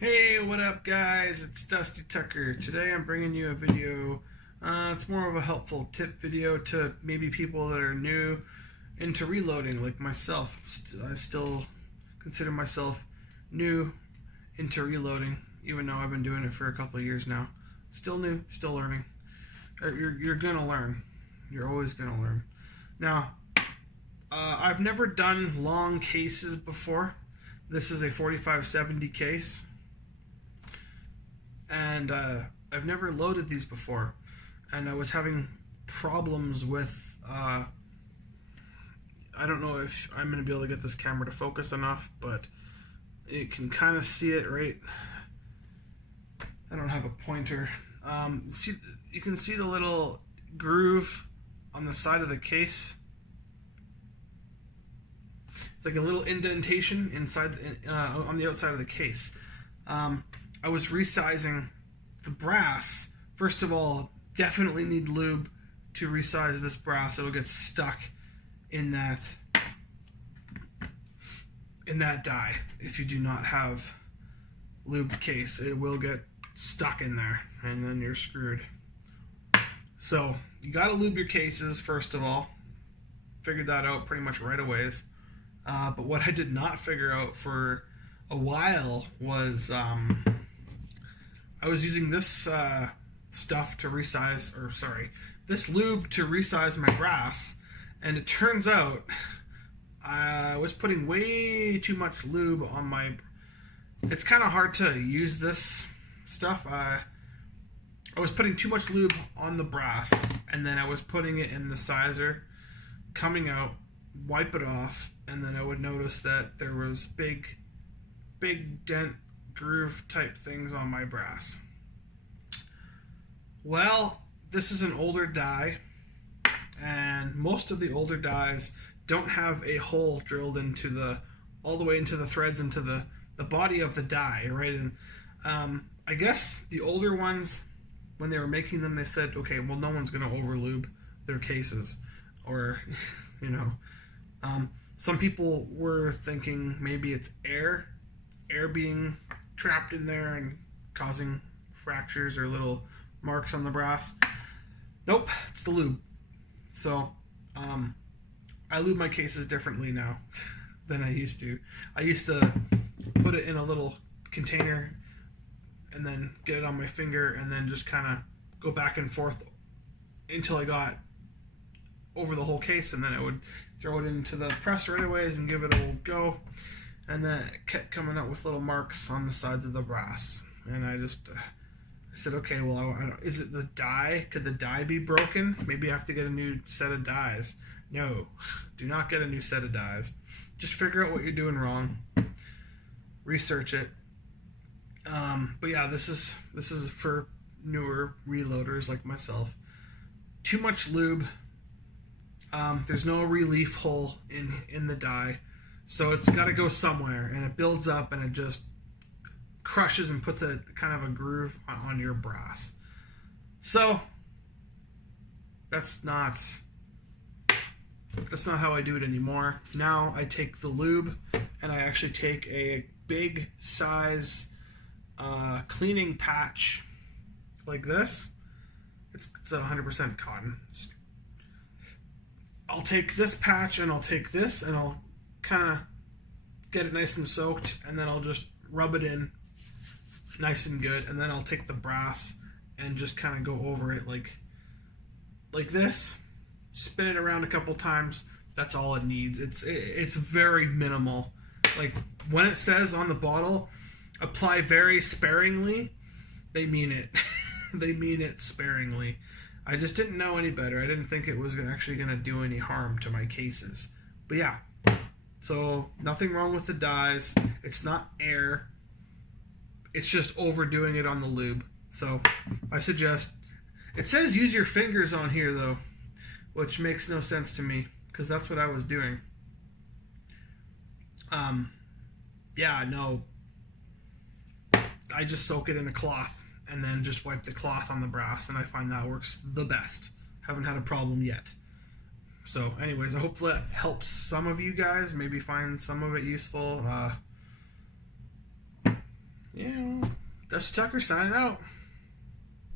Hey, what up guys? It's Dusty Tucker. Today I'm bringing you a video. It's more of a helpful tip video to maybe people that are new into reloading like myself. I still consider myself new into reloading, even though I've been doing it for a couple of years now. Still new, still learning. You're gonna learn. You're always gonna learn. Now, I've never done long cases before. This is a 4570 case, and I've never loaded these before, and I was having problems with I don't know if I'm going to be able to get this camera to focus enough, but you can kind of see it, right? I don't have a pointer. You can see the little groove on the side of the case. It's like a little indentation inside on the outside of the case. I was resizing the brass. First of all, definitely need lube to resize this brass. It'll get stuck in that die if you do not have lubed case. It will get stuck in there, and then you're screwed. So you got to lube your cases first of all. Figured that out pretty much right away. But what I did not figure out for a while was I was using this stuff to resize, this lube to resize my brass, and it turns out I was putting way too much lube on my. It's kind of hard to use this stuff. I was putting too much lube on the brass, and then I was putting it in the sizer, coming out, wipe it off, and then I would notice that there was big dent groove type things on my brass. Well, this is an older die, and most of the older dies don't have a hole drilled into all the way into the threads, into the body of the die, right? And I guess the older ones, when they were making them, they said, okay, well, no one's going to overlube their cases, or some people were thinking maybe it's air being trapped in there and causing fractures or little marks on the brass. Nope, it's the lube. So I lube my cases differently now than I used to. I used to put it in a little container and then get it on my finger and then just kind of go back and forth until I got over the whole case, and then I would throw it into the press right away and give it a little go, and then it kept coming up with little marks on the sides of the brass, and I said, okay, well, is it the die? Could the die be broken? Maybe I have to get a new set of dies. No, do not get a new set of dies. Just figure out what you're doing wrong, research it. But yeah, this is for newer reloaders like myself. Too much lube. There's no relief hole in the die, so it's got to go somewhere, and it builds up and it just crushes and puts a kind of a groove on your brass. So that's not how I do it anymore. Now I take the lube and I actually take a big size cleaning patch like this. It's 100% cotton. I'll take this patch and I'll take this and I'll kind of get it nice and soaked, and then I'll just rub it in nice and good, and then I'll take the brass and just kind of go over it like this, spin it around a couple times. That's all it needs. It's very minimal. Like when it says on the bottle, apply very sparingly, they mean it. They mean it sparingly. I just didn't know any better. I didn't think it was actually going to do any harm to my cases. But yeah, so nothing wrong with the dies. It's not air. It's just overdoing it on the lube. So I suggest, it says use your fingers on here though, which makes no sense to me because that's what I was doing. Yeah, no, I just soak it in a cloth and then just wipe the cloth on the brass, and I find that works the best. Haven't had a problem yet. So anyways, I hope that helps some of you guys, maybe find some of it useful. Yeah, Dusty Tucker signing out.